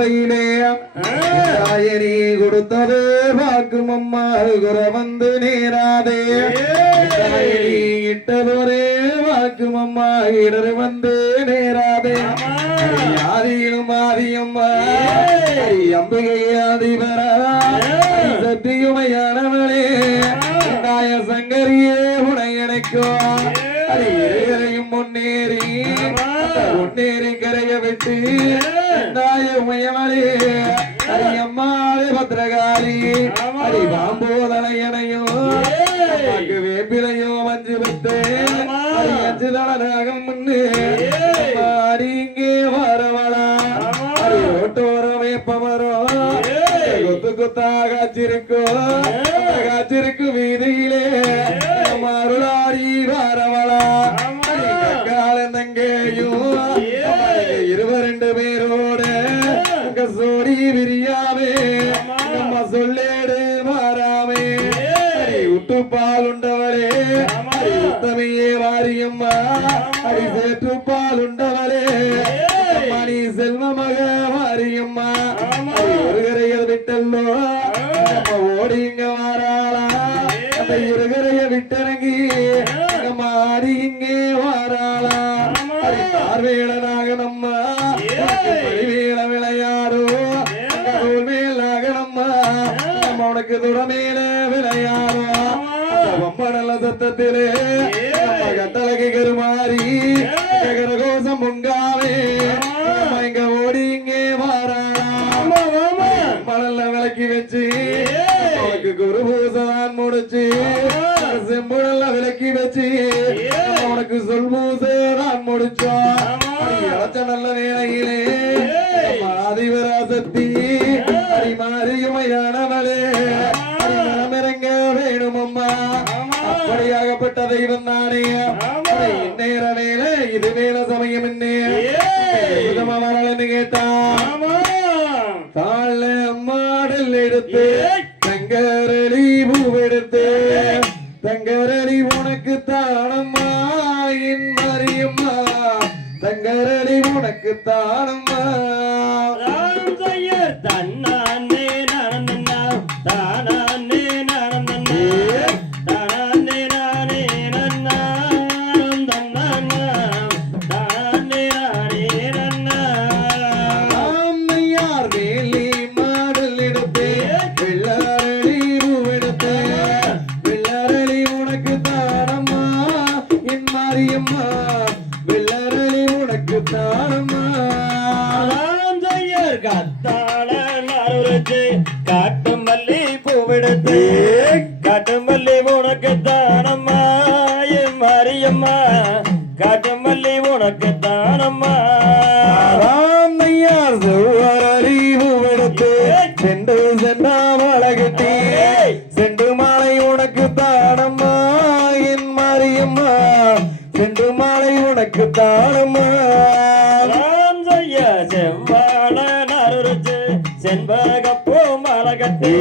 பையிலே தாயனி கொடுத்தது வாக்கும் அம்மா குற வந்து நேராதே தாயனி இட்டதொரே வாக்கும் அம்மா இடர் வந்து நேராதே ஆதியும் ஆதியம்மா அம்பிகை ஆதிபரா சத்தியுமையானவளே நாய சங்கரியே உனை இணைக்கும் அடியேறையும் முன்னேறி முன்னேறி கரைய விட்டு நாயமயமலே அரியம்மாளே பத்திரகாளி அடி பாம்போதனையனையோ வேப்பிலையோ மஞ்சு விட்டு அஞ்சு தளராகம் முன்னே அடி இங்கே வரவளா அடி ரோட்டோர வேப்பமரோ கொத்து கொத்தாக காச்சிருக்கு வீதியிலே மருளாரி வரவளா காலந்தங்கேயும் இருவரெண்டு பேரோட சோடி விரியாவே நம்ம சொல்லேடு மாறாமே உட்டுப்பால் உண்டவளே உத்தமையே வாரியம்மா அடி சேற்று பால் உண்டவளே மணி செல்வ மக வாரியம்மா ஒரு கரையில் விட்டல்லோ நம்ம ஓடிங்க வாராளா அந்த இருகரைய விட்டிறங்கி நம்ம ஆடி இங்கே வாராளா பார்வேளனாக நம்ம வேள விளையாடோ மேலாக நம்ம உனக்கு துடமேல விளையாடோ நல்ல சத்தத்திலே கட்டளகை கருமாறி கரகோசம் பொங்காவே இங்க ஓடி இங்கே வாராளா மணல்ல விளக்கி வச்சு உனக்கு குரு பூசதான் முடிச்சு செம்புடல்ல விளக்கி வச்சு உனக்கு சொல் பூசதான் முடிச்சோம் நல்ல வேளையிலே ஆதிவராசக்தி அரிமாரியுமையானவளே மனமிறங்க வேணும் அம்மா அப்படியாகப்பட்ட தெய்வம் தானே நேர வேலை இது வேலை சமயம் என்னன்னு கேட்டா தாழ மாடல் எடுத்து தங்கரளி பூவெடுத்து தங்கரளி உனக்கு தானம்மா என் மரியம்மா தங்கரளி உனக்கு தானம்மா தன்னானே நடந்தா தானே நடந்தே தானே நானே நன்னா தன்னானா தானே நானே நன்னா அம்மையார் வேலி மாடல் எடுத்து வெள்ளாரளி பூவெடுத்து வெள்ளாரளி உனக்கு தானம்மா என் மாரியம்மா வெள்ளாரளி உனக்கு தானம்மா கத்தாள நறுச்சு காட்டு மல்லி பூவெடுத்து காட்டு மல்லி உனக்கு தானம்மா என் மாரியம்மா காட்டு மல்லி உனக்கு தானம்மா ராமையார் சுவரளி பூவெடுத்து செண்டு செண்டா மலகட்டி செண்டு மாலை உனக்கு தானம்மா என் மாரியம்மா செண்டு மாலை உனக்கு தானம்மா செவ்வாழ நறுச்சு செண்பகப்பூ மலகட்டி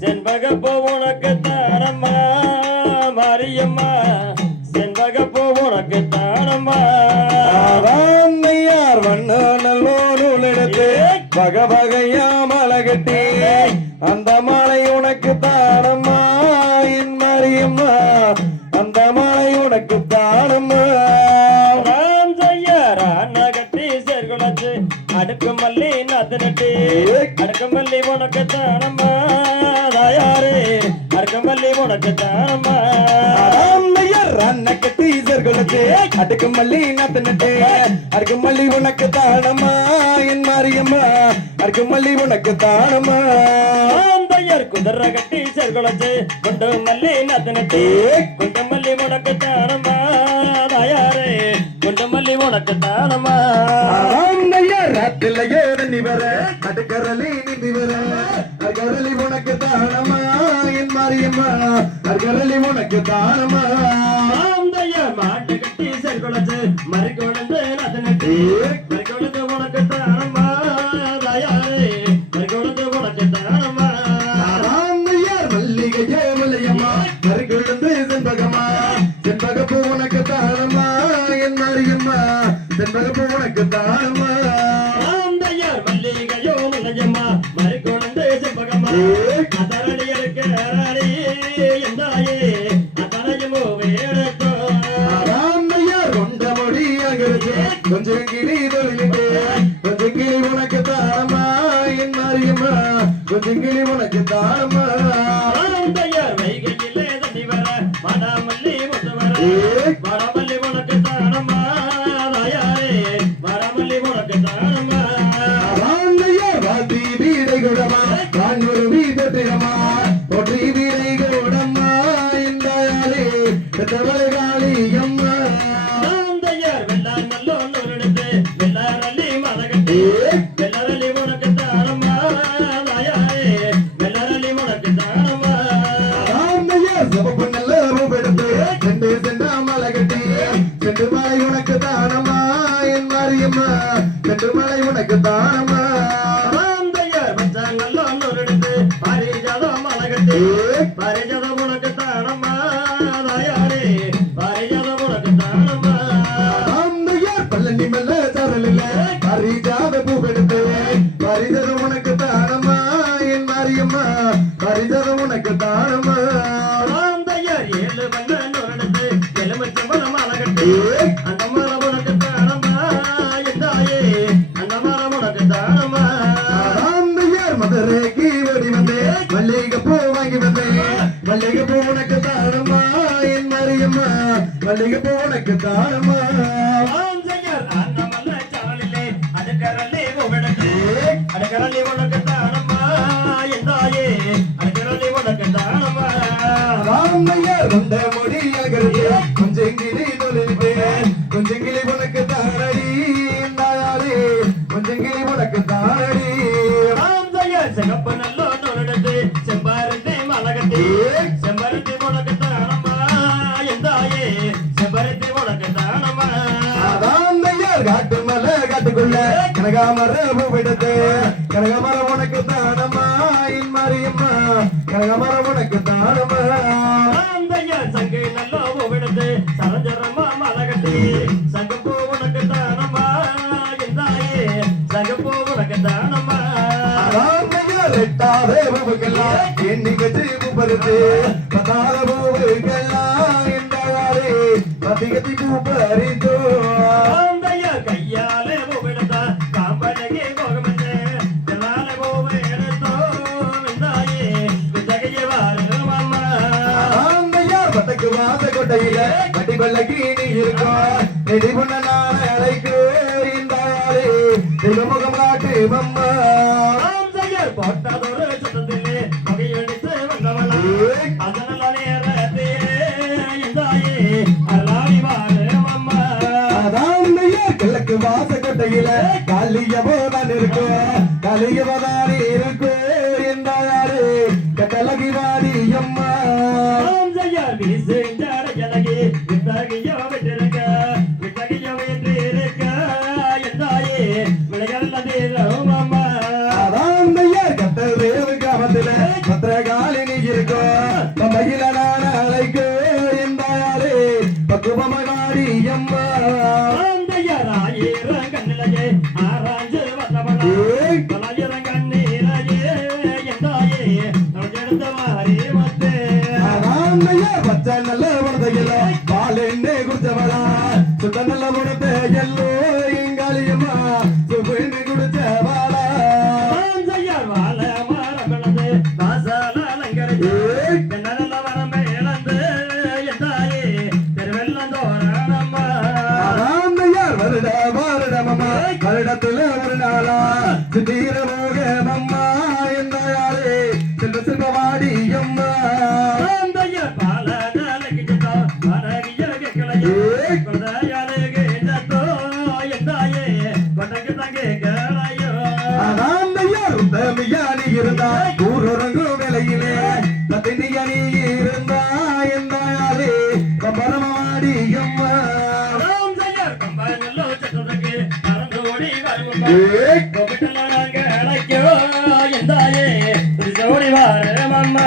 செண்பகப்பூ உனக்கு தானம்மா மாரியம்மா செண்பகப்பூ உனக்கு தானம்மா ராமையார் வண்ண நல்லோடு எடுத்து வகை வகையா மலகட்டி அந்த மாலை உனக்கு தானம்மா என் மாரியம்மா அந்த மாலை உனக்கு தானம்மா அடுக்கு மல்லி நாத்து நட்டி அடுக்கு மல்லி உனக்கு தானம்மா தாயாரே அடுக்கு மல்லி உனக்கு தானம்மா கட்டி சர்குலத்து அடுக்கு மல்லி நாத்து நட்டு அடுக்கு மல்லி உனக்கு தானம்மா என் மாரியம்மா அடுக்கு மல்லி உனக்கு தானம்மா தையர் குதிரை கட்டி சர்குலத்து கொண்டு மல்லி நாத்து நட்டு கொண்டு மல்லி உனக்கு தானம்மா தாயாரே கொண்டு மல்லி உனக்கு தானம்மா ராத்தில ஏறி வர அடுக்கரலி நிதி வர அகரலி உனக்கு தானம்மா என் மாரியம்மா அகரலி உனக்கு தானம்மா மாட்டு கட்டி செல்குளத்து மறிக்கொழுந்து நட்டு மறிக்கொழுந்து உனக்கு தானம்மா தாயாரே மறிக்கொழுந்து உனக்கு தானம்மா ராமையார் மல்லிகையே மல்லியம்மா மறிக்கொழுந்து செண்பகம்மா செண்பகப்பூ உனக்கு தானம்மா என் மாரியம்மா செண்பகப்பூ உனக்கு தானம்மா மல்லிகையோ கொஞ்சம் கிளி தொழிலுக்கு கொஞ்சம் கிளி உனக்கு தானம்மா என் மாரியம்மா கொஞ்சம் கிளி உனக்கு தானம்மா ஆந்தையர் வைகையிலே தண்ணி வர வடமல்லி முத்து வர வடமல்லி உனக்கு தானம்மா தாயாரே வடமல்லி உனக்கு தானம்மா ஆந்தையர் வாத்தி வீரை குடமா நான் ஒரு வீதத்திரமா ஒற்றி வீரை குடம்மா என் தாயாரே பெற்றவளை காளியம்மா ஆந்தையர் வெள்ளார் நல்லோன்னு எடுத்து வெள்ளாரள்ளி மலகட்டி வெள்ளாரள்ளி உனக்கு தானம்மா தாயாரே வெள்ளாரள்ளி உனக்கு தானம்மா ஆந்தையர் சிவப்பு நல்ல ரூபெடுத்து செண்டு செண்டா மலை கட்டி செண்டு மலை உனக்கு தானம்மா என் மாரியம்மா செண்டு மலை உனக்கு தானம்மா ஆந்தையர் பச்சாங்கல்லோன்னு எடுத்து பாரிஜாதம் மலகட்டி பாரிஜாதம் உனக்கு தானம்மா தாயாரே பாரிஜாதம் உனக்கு தானம்மா ஆந்தையர் பழனி மெல்ல தரலில்ல பரிஜாத பூவெடுத்து பரிஜத உனக்கு தானம்மா என் மாரியம்மா பரிஜத உனக்கு தானம்மா ஆந்தையர் ஏழு வண்ணன் எடுத்து எலுமிச்சம்பழம் மலகட்டி அந்த மரம் உனக்கு தானம்மா என் தாயே அந்த மரம் உனக்கு தானம்மா ஆந்தையர் மதுரைக்கு ஓடி வந்தே மல்லிகை பூ வாங்கி வந்தேன் மல்லிகை பூ உனக்கு தானம்மா என் மாரியம்மா மல்லிகை பூ உனக்கு தானம்மா ஆந்தையர் அன்னமல்ல சாலிலே அடுக்கரலே உனக்கு அடுக்கரலே உனக்கு தானம்மா என் தாயே அடுக்கரலே உனக்கு தானம்மா ஆந்தையர் வந்த மொழி அகர்ந்து கொஞ்சம் கிளி தொழில்பே கொஞ்சம் கிளி உனக்கு தானடி தாயாரே கொஞ்சம் கிளி உனக்கு தானடி ஆந்தையர் சிகப்பு நல்ல நுழைந்து செம்பருத்தி மலகட்டி செம்பருத்தி உனக்கு தானம்மா என் தாயே செம்பருத்தி உனக்கு தானம்மா ஆந்தையர் காட்டு மலை காட்டுக்குள்ள கனகாமர பூவெடுத்து கனகாமர உனக்கு தானம்மா என் மாரியம்மா கனகாமர உனக்கு தானம்மா ஆந்தையர் சங்கை நல்ல விடுத்து சரஞ்சரமா மலகட்டி சங்கப்பூ உனக்கு தானம்மா என் தாயே சங்கப்பூ உனக்கு தானம்மா ஆந்தையர் எட்டாதே பூவுக்கெல்லாம் எண்ணி கட்டி பூப்பருத்து பத்தாத பூவுக்கெல்லாம் என் தாயாரே பத்தி கட்டி பூ பறித்தோ ஆந்தையர் கையாலே விடுத்தா காம்பனகே போகமந்தே எல்லால போவே எடுத்தோ என் தாயே வித்தகைய வாரு மாமா ஆந்தையார் பட்டக்கு வாச கொட்டையில கட்டி கொள்ளக்கி நீ இருக்கோம் நெடி பொண்ண நான அழைக்கு இந்தாயாரே திருமுகம் காட்டு மம்மா ஆந்தையர் போட்டதொரு சத்தத்திலே வகையடித்து வந்தவளா அதனால நேரத்தே என் தாயே அருளாடி வாரு மாமா ஆந்தையார் கிழக்கு வாச கொட்டையில காலியவோதான் இருக்கும் காலியவோதான் இருக்கும் இந்தாயாரே கட்டலகி வாடி அம்மா ஆந்தையர் வீசு ஜடஜலகி வித்தகையோ விட்டிருக்க வித்தகையோ விட்டிருக்க என் தாயே விளையாடதே மாமா ஆந்தையார் கட்டல் ரேவு கிராமத்தில பத்திரகாலினி இருக்கும் பம்பையில நான் அழைக்கு இந்தாயாரே பக்குவமகாடி அம்மா ஆந்தையர் ஆயிரம் கண்ணிலையே ஆராய்ஞ்சு வந்தவளா தொள்ளாயிரம் கண்ணீரையே என் தாயே எடுத்த மாறி வந்து ஆந்தையார் பச்சை நல்ல உணர்ந்தையில பால் எண்ணெய் குடிச்சவளா சுத்த நல்ல உணர்ந்தையல்லோ எங்காளியம்மா சுப்பு எண்ணெய் குடிச்சவளா ஆந்தையர் வாழ மரபிழந்து வாசல அலங்கரித்து பெண்ணல வரம்பை இழந்து என் தாயே திருவெல்லம் தோரணம்மா ஆந்தையார் வருட வருடமம்மா வருடத்துல ஒரு நாளா சித்தீர மோகமம்மா எந்தாயாரே செல்வ செல்வவாடி அம்மா ஆந்தையர் பால நாளைக்கிட்டோ அழகிய கேட்கலையோ கொண்டாயாலே கேட்டோ என் தாயே கொண்டக்கு தங்கே கேளையோ ஆந்தையார் உத்தமியானி இருந்தா ஊரொருங்கும் வேலையிலே தத்தினியானி இருந்தா எந்தாயாரே பரமவாடி அம்மா ஆந்தையர் கம்பனல்லோ சட்டத்துக்கு பறந்து ஓடி வரும்பா கோபிட்டல நாங்க அழைக்கோ என் தாயே திருச்சோடி வாரு மாமா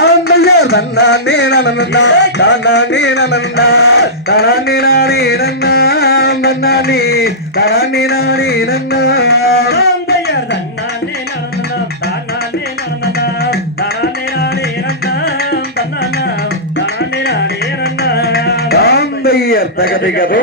ஆந்தையார் தன்னானே நனந்தா தானானே நனந்தா தானானே நானே நன்னா நன்னானே தானானே நானே நன்னா ஆந்தையர் தன்னானே நனந்தனம் தானானே நனந்தனம் தானானே நானே நன்னம் தன்னனம் தானானே நானே நன்னம் ஆந்தையர் தகதிகதோ